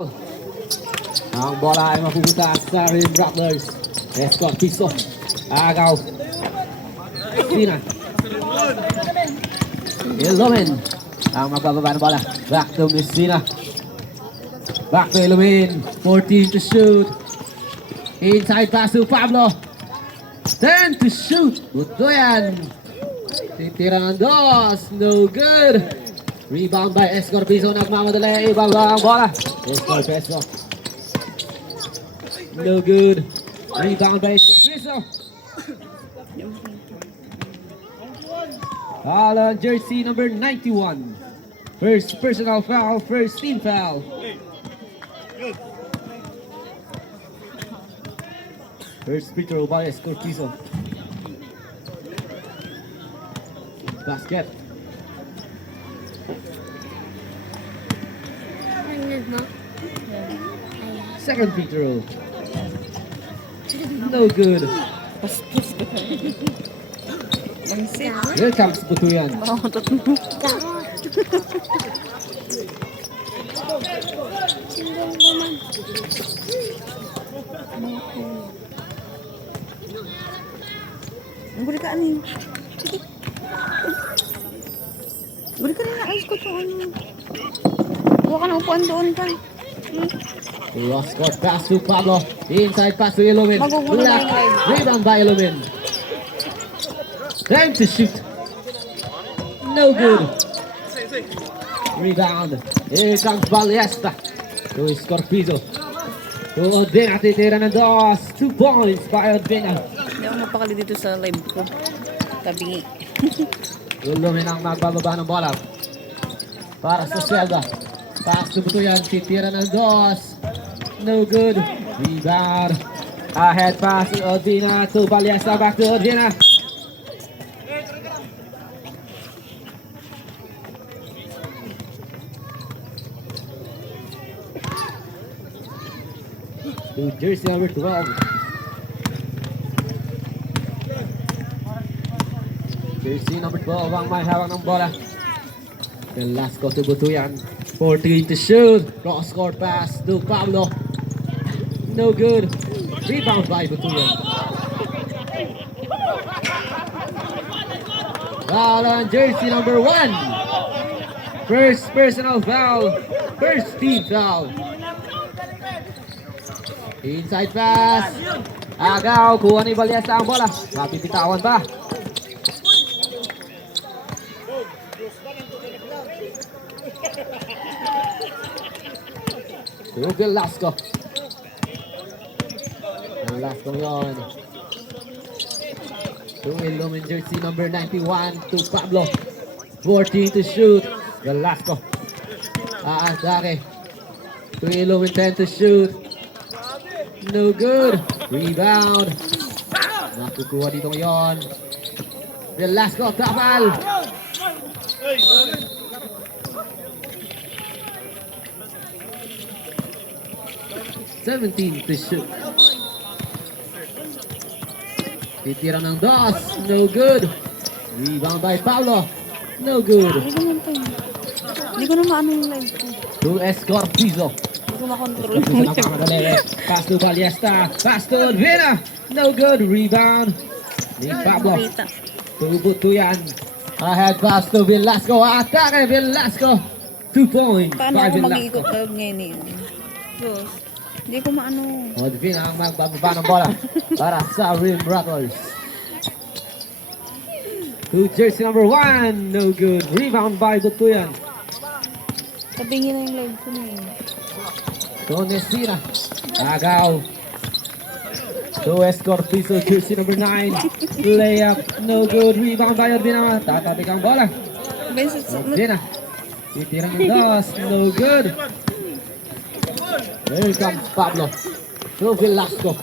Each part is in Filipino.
Ang bola ay mapupunta sa Rim Rattlers. Escort piso. Agaw. Sina. Ilumin. Ang magbababa ng bola. Back to Messina. Back to Ilumin. 14 to shoot. Inside pass to Pablo. 10 to shoot. Butuyan. Titira ng dos. No good. Rebound by Escorpizo. Nagmamadali. Ibaba ang bola. Escorpizo. No good. Rebound by Escorpizo. Foul on jersey number 91. First personal foul. First team foul. First free throw by Escorpizo. Basket. Second free throw. No good. Here comes Butuyan. Buri ka ano yun? Buri ka na ayos ko ito ano. Huwag ka na upuan doon ka. Lost court pass to Pablo. Inside pass to Ilumin. Magugulo na yung live. Rebound by Ilumin. Time to shoot. No good. Rebound. Here comes Ballesta. To Escorpizo. To Odena. Titira ng dos. 2 points by Odena. Hindi ako mapakali dito sa live ko. Tabi. Ilumin ang magbababa ng bola. Para sa Zelda. Pass to Butuyan. Titira ng dos. No good. Rebound. Ahead pass to Odena. To Ballesta. Back to Odena. To jersey number 12. Jersey number 12 ang may hawak ng bola. Velasco to Butuyan. 14 to shoot. Cross court pass to Pablo. No good. Rebound by Butuyan. Foul on jersey number 1. First personal foul. First team foul. Inside pass. Agaw. Kuha ni Ballesta ang bola. Mapipitawan ba? To Velasco. Velasco yun. To Ilumin jersey number 91. To Pablo. 14 to shoot. Velasco. Aasake. To Ilumin 10 to shoot. No good. Rebound. Nakukuha dito ngayon. Velasco, kapal. $17 to shoot. Titira ng dos. No good. Rebound by Pablo. No good. Hindi ko na maano yung live ko. To Escorpizo. Hindi ko makontrol. Pass to Ballesta. Pass to Odena. No good. Rebound. Ni Pablo. To Butuyan. Ahead pass to Velasco. Atake Velasco. 2 points. Paano by ako Velasco. mag-iikot live ngayon eh? Diyos. Hindi ko maano. Odvin ang magbababa ng bola para sa Rim Rattlers. To jersey number 1. No good. Rebound by Butuyan. Tabingin na yung live ko na eh. To Messina. Agaw. To Escorpizo, jersey number 9. Layup. No good. Rebound by Ordina. Tatabik ang bola. Ordina. Titirang ng dos. No good. Here comes Pablo. To Velasco.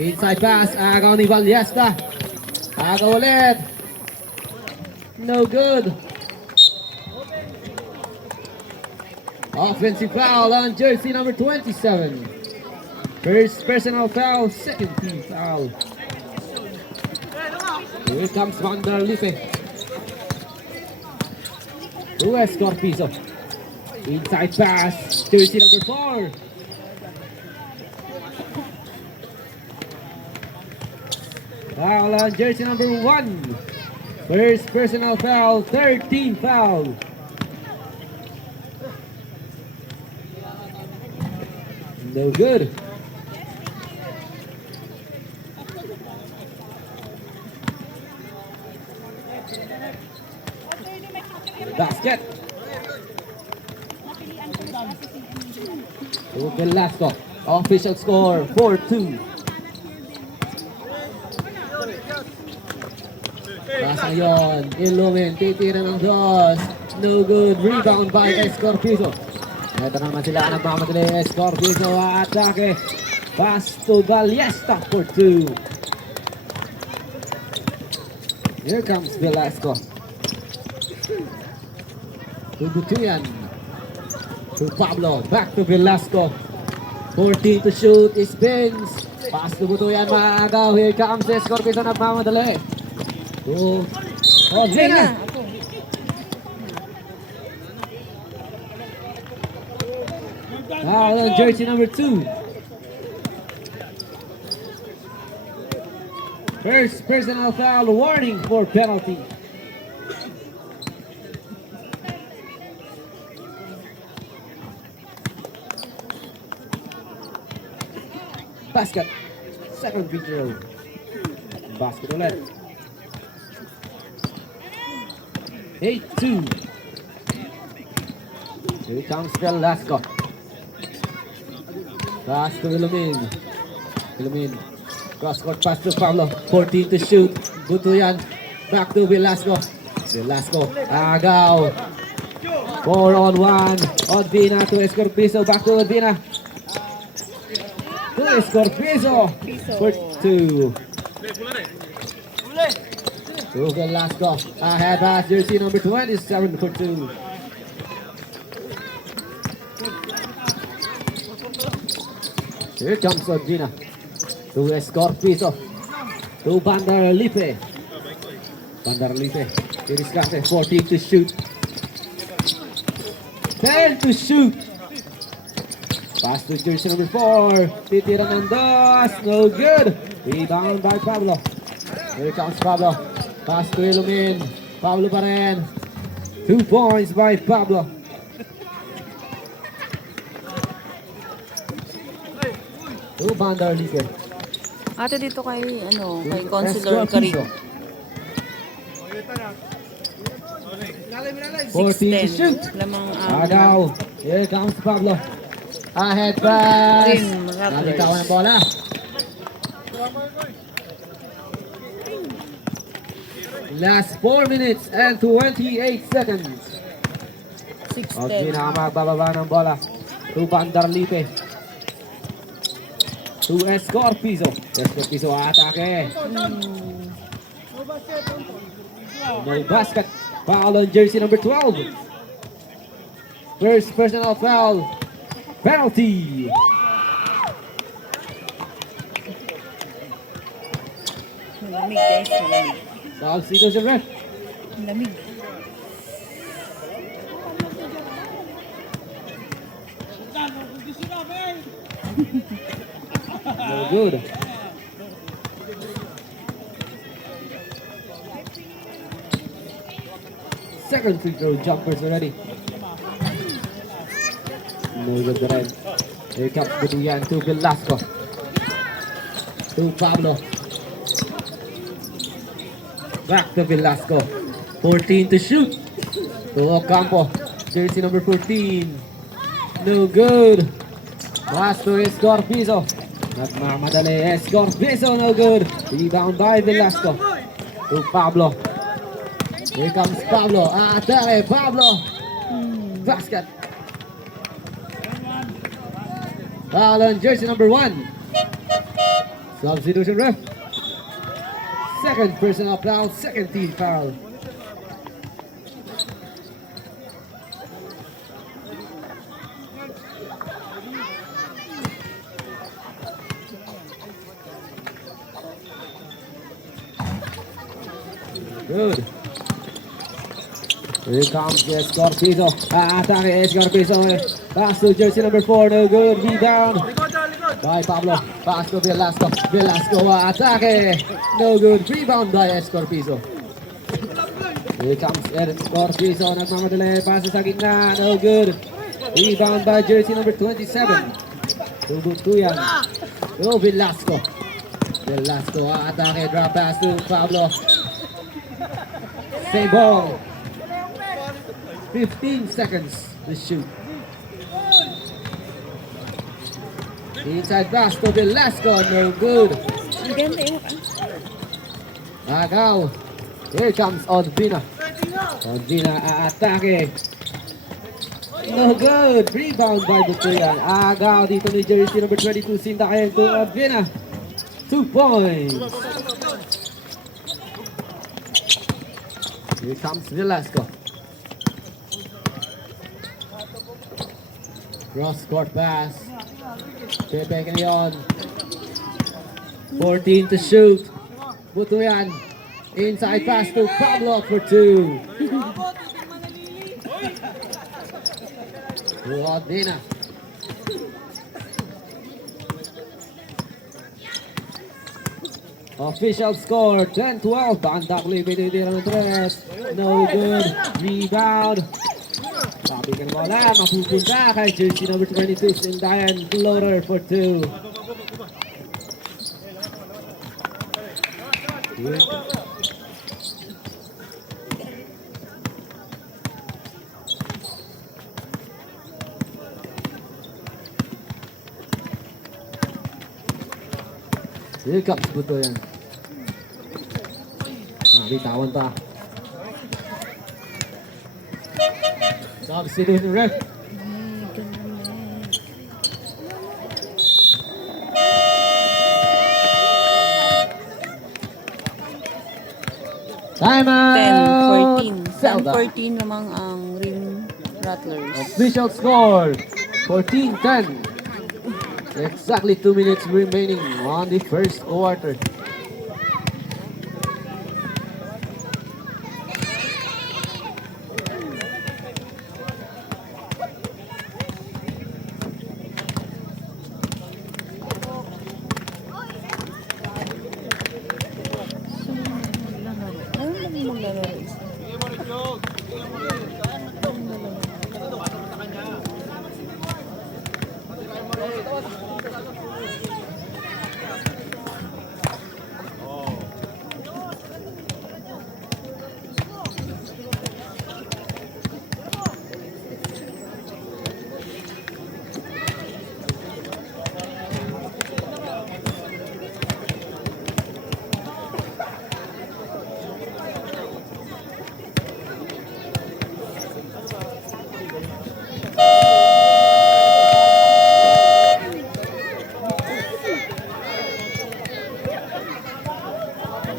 Inside pass. Agaw ni Ballesta. Agaw ulit. No good. Offensive foul on jersey number 27. First personal foul, second team foul. Here comes Vanderlife. To Escorpizo. Inside pass. Jersey number 4. Foul on jersey number 1. First personal foul. 13 foul. No good. Basket. To Velasco. Official score 4-2. Pass ngayon. Ilumin. Titira ng dos. No good. Rebound by Escorpizo. Ito naman sila nagmamadali. Escorpizo atake. Pass to Ballesta for 2. Here comes Velasco. To Butuyan. To Pablo. Back to Velasco. 14 to shoot. Spins. Pass to Butuyan. Maagaw. Here comes Escorpizo nagmamadali. To Odina. Foul on jersey number 2. First personal foul, warning for penalty. Basket. Second free throw. Basket ulit. 8-2. Here comes Velasco. Pass to Ilumin. Ilumin. Cross-court pass to Pablo. 14 to shoot. Butuyan. Back to Velasco. Velasco. Agaw. 4-on-1. Odina to Escorpizo. Back to Odina. To Escorpizo. For 2. To Velasco. Ahead pass. Jersey number 27 for 2. Here comes Odina. To Escorpizo. To Bandarlipe. Bandarlipe. Kiriscate. 14 to shoot. 10 to shoot. Pass to jersey number 4. Titira ng dos. No good. Rebound by Pablo. Here comes Pablo. Pass to Ilumin. Pablo pa rin. 2 points by Pablo. To Bandarlipe. Ate dito kay, kay Consular Carico. 14 to shoot. Lamang, Agaw. Here comes Pablo. Ahead pass. Green Rattlers. Nalitawan ang bola. Last 4 minutes and 28 seconds. 6-10. Odina ang magbababa ng bola. To Bandarlipe. To Escorpizo. Escorpizo atake. No basket. Foul on jersey number 12. First personal foul. Penalty. Malamig guys, malamig. Foul signal sa ref. Malamig. No good. Second free throw jumpers already. No good pa rin. Here comes Butuyan to Velasco. To Pablo. Back to Velasco. 14 to shoot. To Ocampo. Jersey number 14. No good. Pass to Escorpizo. Nagmamadali. Escorpizo, no good. Rebound by Velasco. To Pablo. Here comes Pablo. Atake, Pablo. Basket. Foul on jersey number 1. Substitution ref. Second personal foul, second team foul. Good. Here comes Escorpizo. Atake Escorpizo. Pass to jersey number 4. No good. Rebound by Pablo. Pass to Velasco. Velasco atake. No good. Rebound by Escorpizo. Here comes Escorpizo. Nagmamadali. Pass sa gitna. No good. Rebound by jersey number 27. Tubutuyan. No Velasco. Velasco atake. Drop pass to Pablo. Same ball. 15 seconds to shoot. Inside pass to Velasco, no good. Ang ganda yung... Agaw. Here comes Odvina. Odvina aatake. No good. Rebound by Butuyan. Agaw dito ni jersey number 22. Sindakin to Odvina. 2 points. Here comes Velasco. Cross court pass. Pepe Canyon. 14 to shoot. Butuyan. Inside pass to Pablo for 2. Rodina. Official score 10-12. Bandak Libre ng 3. No good. Rebound. Sabi ka ng bola, mapupunta kay jersey number 22, Sindayan, floater for 2. Here comes Butuyan. Bitawan pa. Substitute ref. Time out! 10-14. 10-14 namang ang Rim Rattlers. Official score 14-10. Exactly 2 minutes remaining on the first quarter. Ano naman maglalaro isa?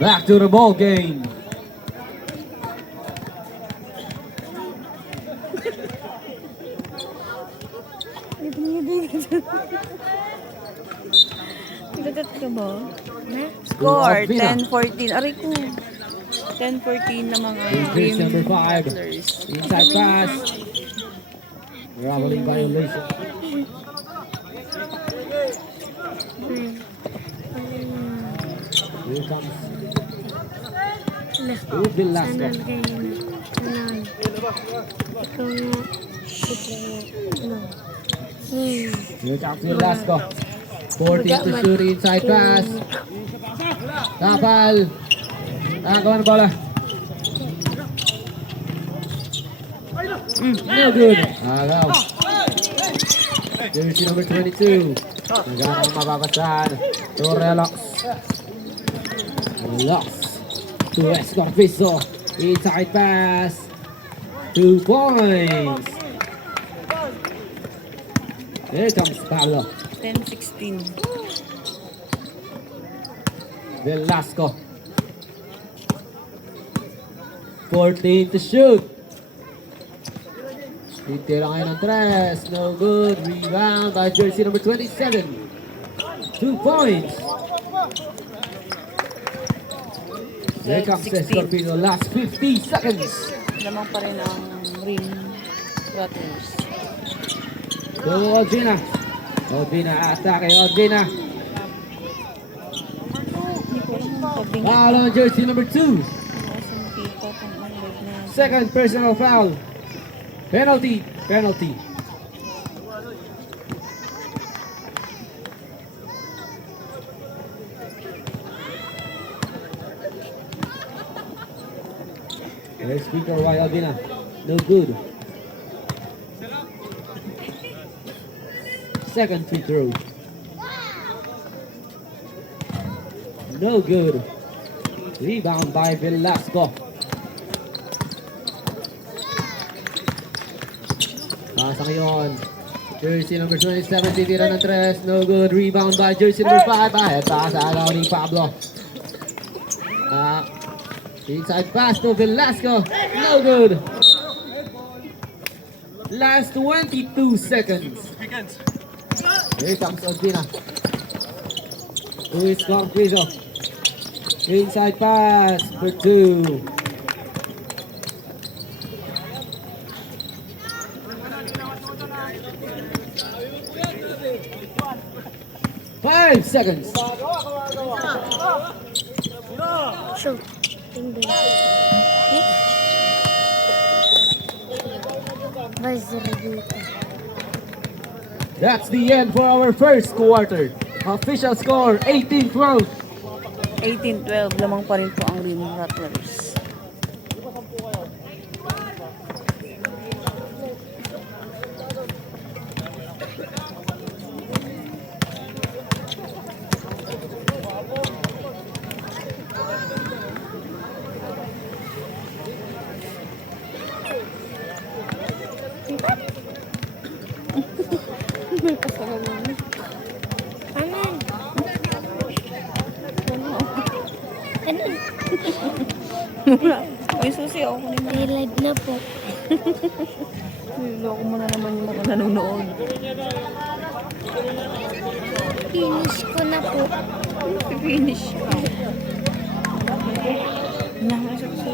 Back to the ball game. Nagat ka ba? Score, 10-14. Aray ko. 10-14 namang ang Increase Rim number 5. Rattlers. Inside pass. Traveling violation. Here comes Velasco. Here comes Velasco. 14 to shoot inside pass. Tapal. Agaw ng bola. No good. Agaw. Jersey number 22. Nagana ang mababasan. Torrelox. Lox. To Escorpizo. Inside pass. 2 points. Here comes Pablo. 10-16. Velasco. 14 to shoot. Titira ngayon ng 3. No good. Rebound by jersey number 27. 2 points. Here comes 16. Escorpizo. Last 50 seconds. Lamang pa rin ang rim Rattlers. Go Audrina. Audrina, atake Audrina. Foul on jersey number 2. Second personal foul. Penalty. Penalty. There's speaker by Audrina. No good. Second free throw. No good. Rebound by Velasco. Pasa ngayon. Jersey number 27, titira ng tres. No good. Rebound by jersey number 5. Ahead pass agaw ni Pablo. Inside pass to Velasco. No good. Last 22 seconds. Here comes Ospina. Who is Corpizo? Inside pass for 2. Five seconds. Shoot. Tinggal. Buzzer dito. That's the end for our first quarter. Official score 18-12. 18-12. Lamang pa rin po ang rim Rattlers. Aman. Ano? May susi ako kunin mo. May live na po. Loko mo na naman yung mga nanonood. Finish ko na po. Finish ka. Nakasok siya.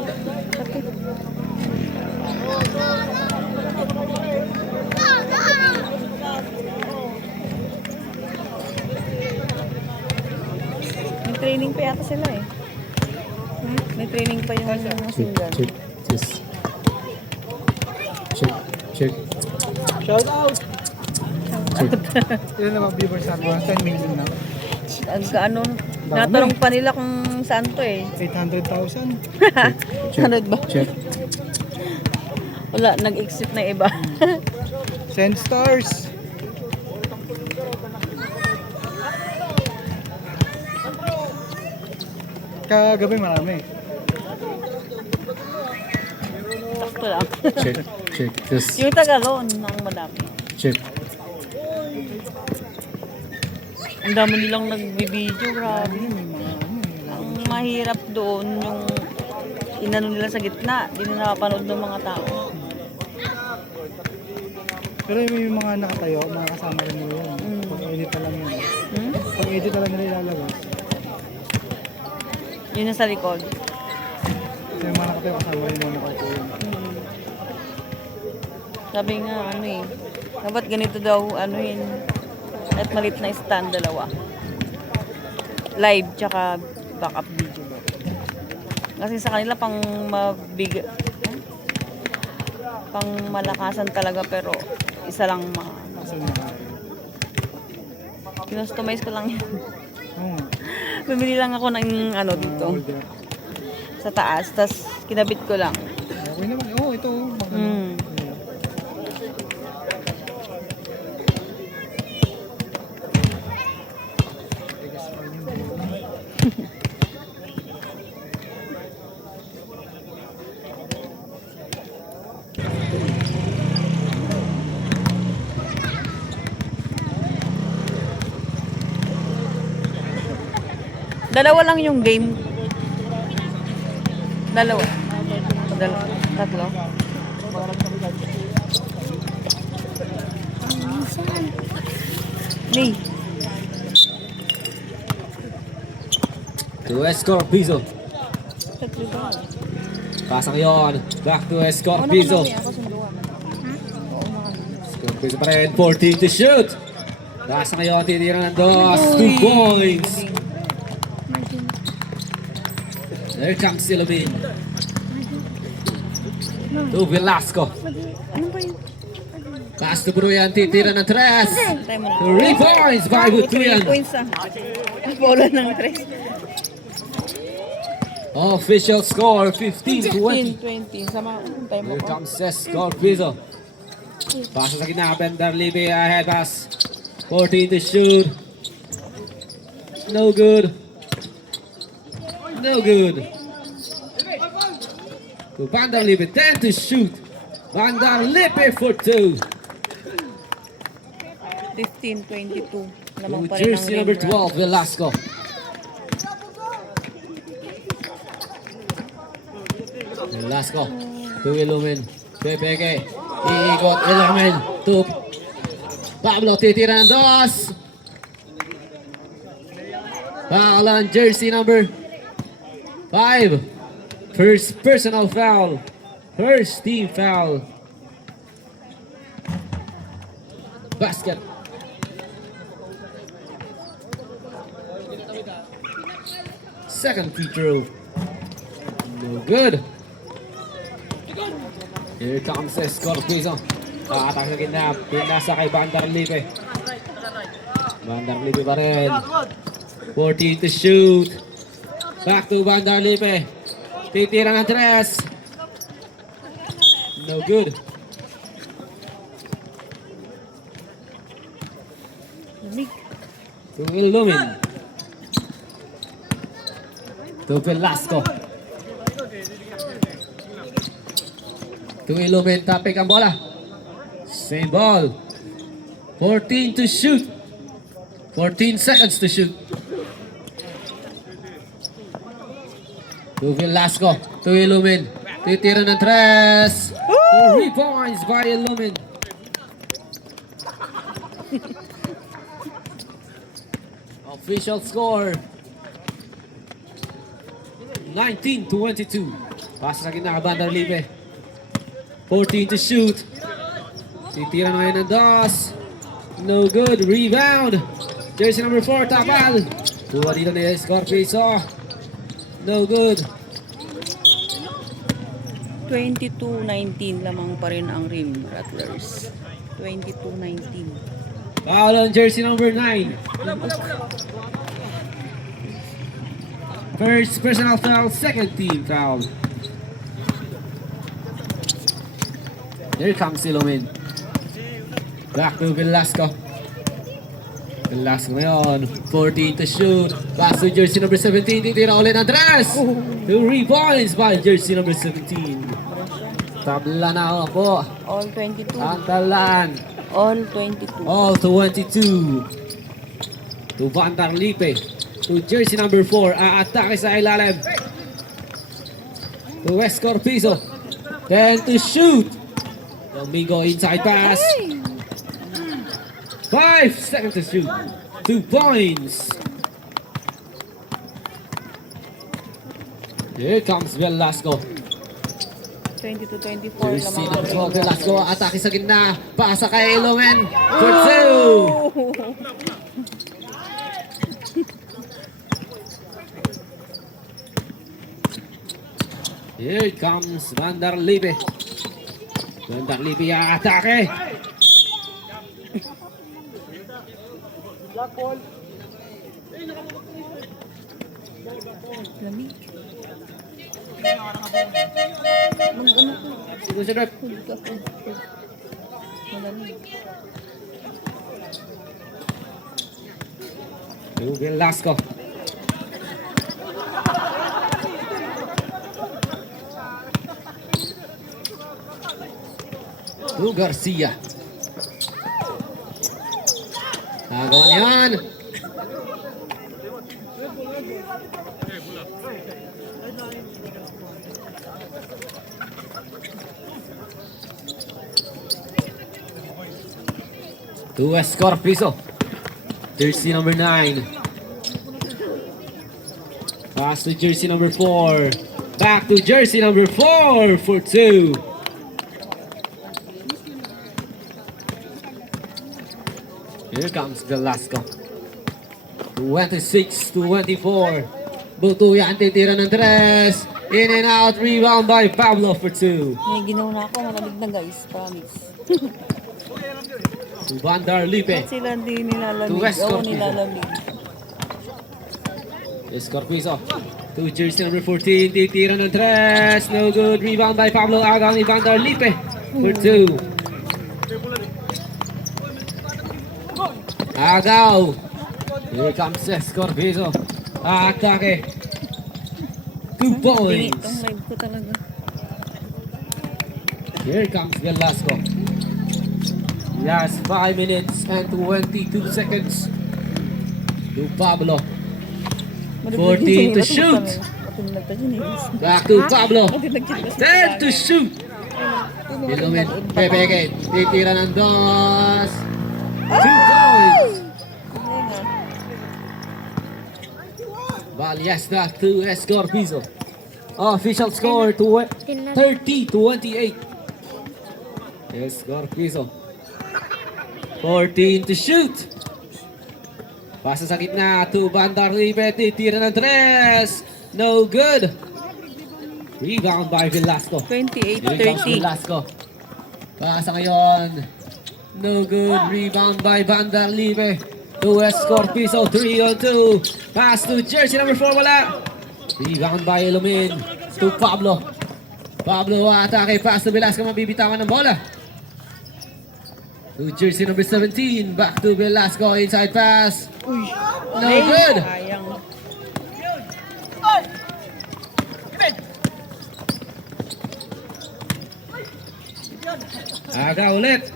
May training pa yata sila eh. May training pa yung masindan. Check. Shout out! Ilan naman viewers sa mga 10 million na? Ano, natanong pa nila kung saan to eh. 800,000? Sunod ba? Check. Wala, nag-exit na iba. Send stars! Kagabi marami. Sakto lang. Check. This. Yung Tagalon ang madami. Check. Ang dami nilang nagbibideo, grabe. Ang mahirap doon yung inano nila sa gitna. Di na napapanood ng mga tao. Pero yung mga nakatayo, mga kasama rin nila yun. Pag-edit pa lang yun. Hmm? Pag-edit pa lang nila ilalabas. Yun yung sa likod. So yung mga nakatayo kasama rin yung nakaupo yun. Sabi nga, ano eh. Dapat ganito daw, ano yun. At malit na stand, dalawa. Live, tsaka backup video. Kasi sa kanila, pang pang malakasan talaga, pero isa lang So yun. kinustomize ko lang yun. Oo nga. Bumili lang ako ng ano dito, Order. sa taas, tas kinabit ko lang. Okay naman. Oo, ito. Mm. Dalawa lang yung game. Dalawa. Tatlo. Minsan. Ni. To escort Pizzo. Tatlo ba? Pasa ngayon. Back to Oo naman Escorpizo. namin, ako sunduan. Oo naman. Escorpizo pa rin. 14 to shoot. Pasa ngayon. Tinira ng dos. 2 points. Margin. There comes Silomin. To Velasco. Ano ba yun? Pass to Bruyan. Titira ng tres. Tayo mo na. 3 points by 3 Butuyan. points ah. Ang bola ng 3. Official score 15-20. 15-20. Sama, tayo mo Here ko. comes Escorpizo. Pasa sa gitna. Bender Libe ahead pass. 14 to shoot. No good. No good. To Bandar Libe. 10 to shoot. Bandar Libe for 2. 15-22. Lamang To pa rin ang jersey number Rim Rats. 12, Velasco. Velasco. To Ilumin. Pepeke. Iikot Ilumin. To Pablo. Titira ng dos. Foul on jersey number 5. First personal foul. First team foul. Basket. Second free throw. No good. Here comes Escorpizo. Atak sa gitna. Pinasa kay Bandar Libe. Bandar Libe pa rin. 14 to shoot. Back to Bandar Libe. Titira ng tres. No good. Lamig. To Ilumin. To Velasco. To Ilumin. Tapik ang bola. Same ball. 14 to shoot. 14 seconds to shoot. To Velasco. To Ilumin. Titira ng tres. 3 points by Ilumin. Official score 19-22. Pasa sa gitna ka Bandar Libe. 14 to shoot. Titira na ngayon ng dos. No good. Rebound. Jersey number 4, Tapal. Tuwa dito ni Escorpizo. No good. 22-19 lamang pa rin ang Rim Rattlers. 22-19. Foul on jersey number 9. First personal foul, second team foul. Here comes Ilumin. Back to Velasco. Velasco ngayon. 14 to shoot. Pass to jersey number 17. Titira ulit ang tres. 2 points by jersey number 17. Tabla na po. All 22. Ang talan. All 22. All 22. To Bandar Libe. To jersey number 4. Aatake sa ilalim. To Escorpizo. 10 to shoot. Domingo inside pass. 5 seconds to shoot. 2 points. Here comes Velasco. 22-24 Jersey lamang ang number Rim 12, Velasco. Rattlers. Atake sa gitna. Pasa kay Ilumin. For 2. Here comes Bandar Libe. Bandar Libe atake. Lamig. Mag-ano ko? Susunod. Food ka, food. Malamig. To Velasco. To Garcia. Nagawa niyan. To Escorpizo. Jersey number 9. Pass to jersey number 4. Back to jersey number 4 for 2. Here comes Velasco. 26-24. Butuyan, titira ng 3. In and out, rebound by Pablo for 2. May ginaw na ako, malamig na guys, promise. To Bandar Lipe. Ba't sila hindi nilalamig? To West Oo, Corpizo. nilalamig. Escorpizo. To jersey number 14. Titira ng 3. No good. Rebound by Pablo Agaw ni Bandar Lipe for 2. Agaw. Here comes Escorpizo. Atake. 2 Tingin points. itong live ko talaga. Here comes Velasco. Last 5 minutes and 22 seconds. To Pablo. 14 to shoot. Back to Pablo. 10 to shoot. Ilumin. Pepeke. Titira ng 2. 2 points. Baliesta to Escorpizo. Official score 30-28. Escorpizo. 14 to shoot. Pasa sa gitna to Bandar Lipe. Titira ng 3. No good. Rebound by Velasco. Here comes 28-30. Velasco. Pasa ngayon. No good. Rebound by Bandar Lipe. To Escorpizo. 3-on-2. Pass to jersey number 4. Wala. Rebound by Ilumin. To Pablo. Pablo atake. Pass to Velasco. Mabibitawan ng bola. To jersey number 17. Back to Velasco. Inside pass. No good. Sayang. Aga ulit.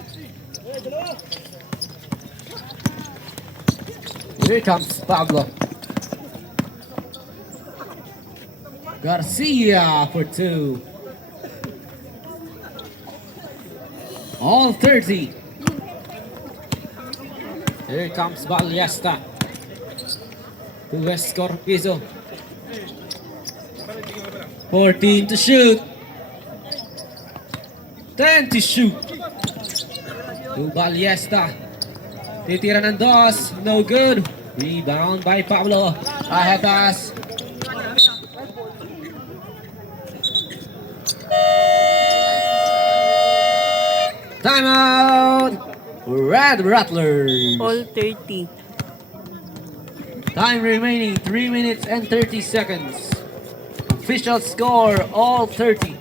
Here comes Pablo. Garcia for 2. All 30. Here comes Baliesta. To Escorpizo. 14 to shoot. 10 to shoot. To Baliesta. Titira ng 2. No good. Rebound by Pablo. Ahead pass. Timeout. Red Rattlers. All 30. Time remaining 3 minutes and 30 seconds. Official score all 30.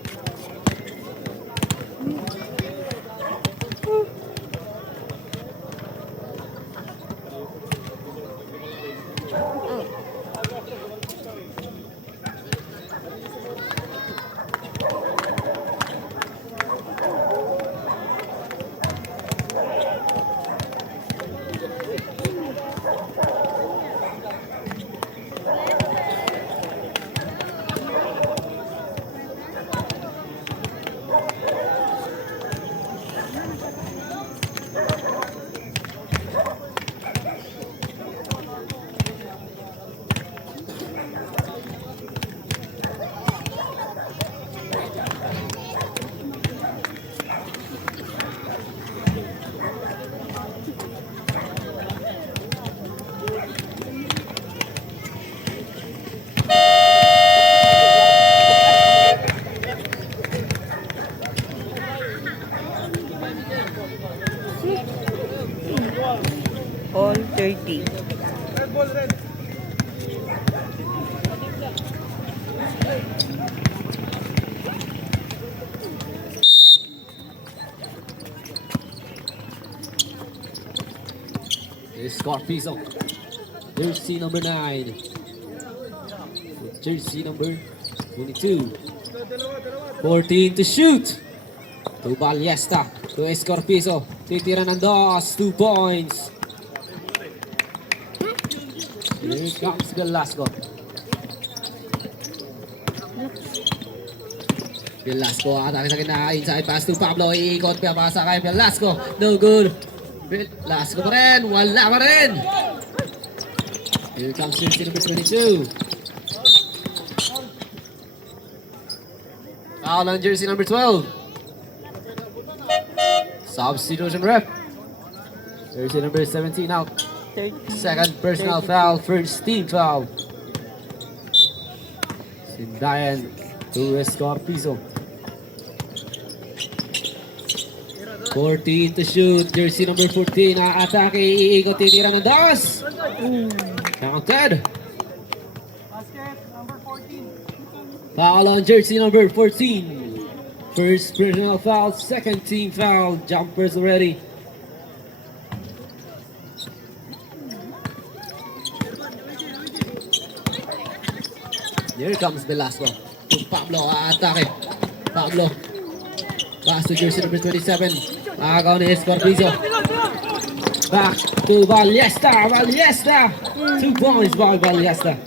All 30. Escorpizo. Jersey number 9. Jersey number 22. 14 to shoot. To Baliesta. To Escorpizo. Titira ng 2. 2 points. Here comes Velasco. Velasco atake sa gitna. Inside pass to Pablo. Iikot pa pasa kay Velasco. No good. Velasco pa rin. Wala pa rin. Here comes jersey number 22. Foul on jersey number 12. Substitution ref. Jersey number 17 out. 30. Second personal foul, first team foul. Sindayan to Escorpizo. 14 to shoot. Jersey number 14. Atake. Iikot. Titira ng das. Counted. Foul on jersey number 14. First personal foul, second team foul. Jumpers already. Here comes Velasco. To Pablo. Atake. Pablo. Pass to jersey number 27. Agaw ni Escorpizo. Back to Ballesta. Ballesta. 2 points by Ballesta.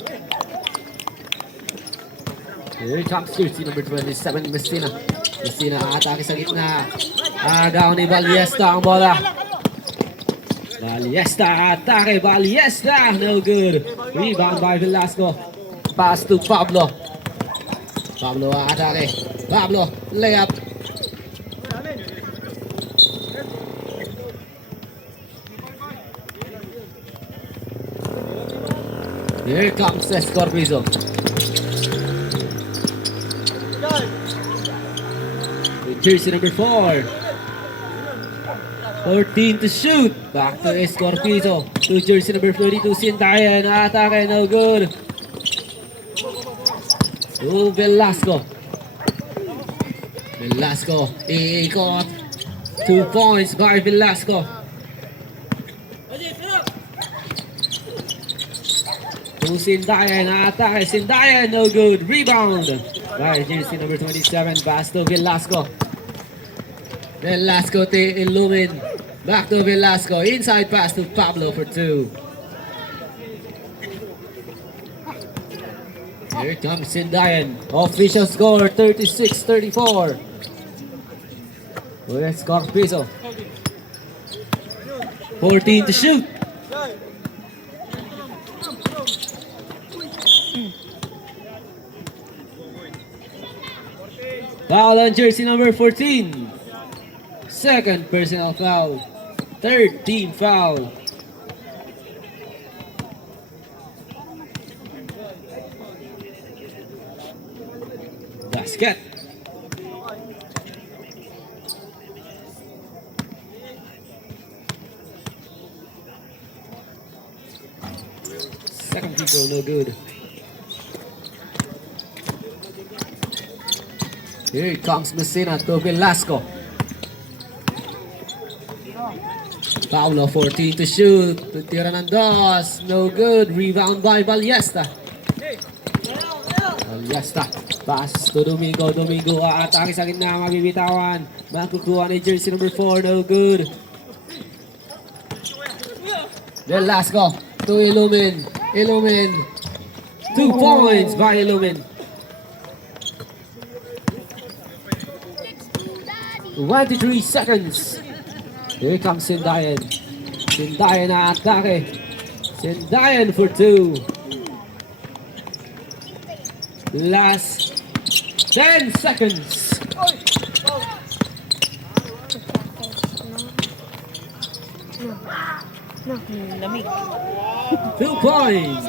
Here comes jersey number 27, Messina. Messina atake sa gitna. Agaw ni Ballesta ang bola. Ballesta atake. Ballesta. No good. Rebound by Velasco. Pass to Pablo. Pablo atake. Pablo layup. Here comes Escorpizo. With jersey number 4. 14 to shoot. Back to Escorpizo. To jersey number 32, Sindayan. Atake, no good. To Velasco. Velasco. Iikot. 2 points by Velasco. To Sindayan, atake, Sindayan, no good. Rebound by jersey number 27, pass to Velasco. Velasco to Illumin. Back to Velasco, inside pass to Pablo for 2. Here comes Sindayan. Official score 36-34. With Escorpizo. 14 to shoot. Foul on jersey number 14. Second personal foul. Third team foul. Basket. Second people, no good. Here comes Messina to Velasco. Paulo 14 to shoot. Tira ng dos. No good. Rebound by Ballesta. Ballesta. Pass to Domingo. Domingo aatake sa gitna. Mabibitawan. Makukuha ni jersey number 4. No good. Velasco to Illumin. Illumin. 2 points by Illumin. 23 seconds. Here comes Sindayan. Sindayan na atake. Sindayan for 2. Last 10 seconds. Lamig. 2 points.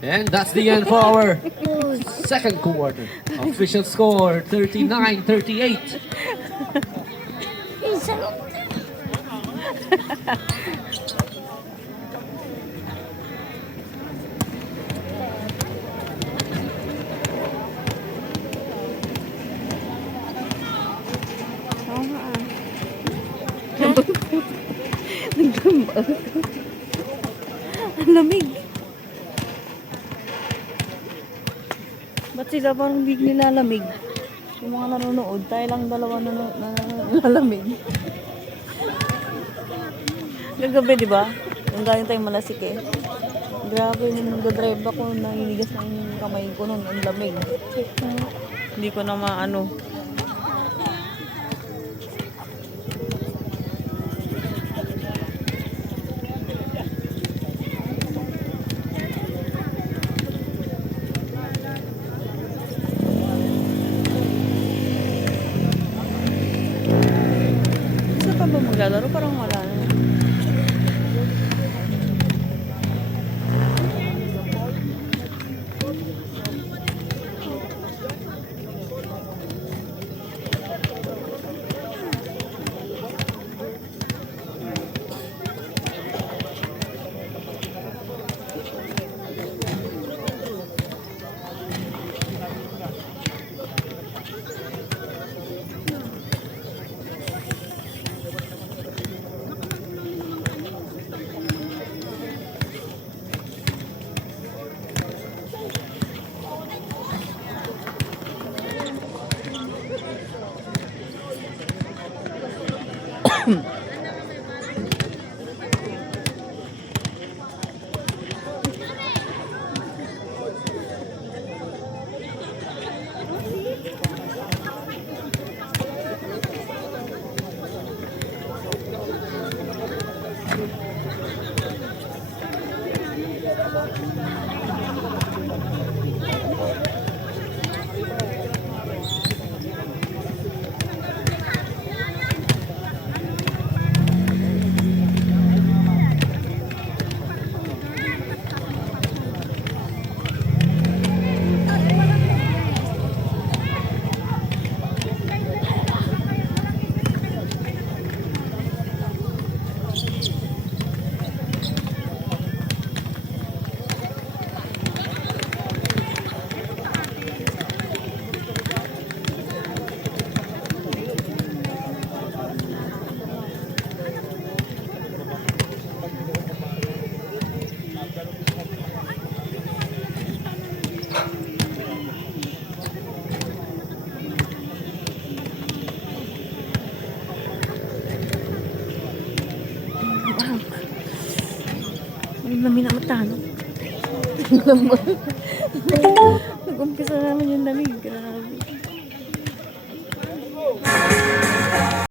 And that's the end for our second quarter. Official score 39-38. Ang lamig. Ba't sila parang hindi nilalamig? Yung mga nanonood, tayo lang dalawa na nalamig. Gagabi, di ba? Yung galing tayong malasik eh. Grabe, nung nag-drive ako, naninigas na yung kamay ko nun. Ang lamig. Hindi ko na maano. pa ba maglalaro? Parang wala na. Ang lamig na matano. Nag-umpisa naman yung lamig.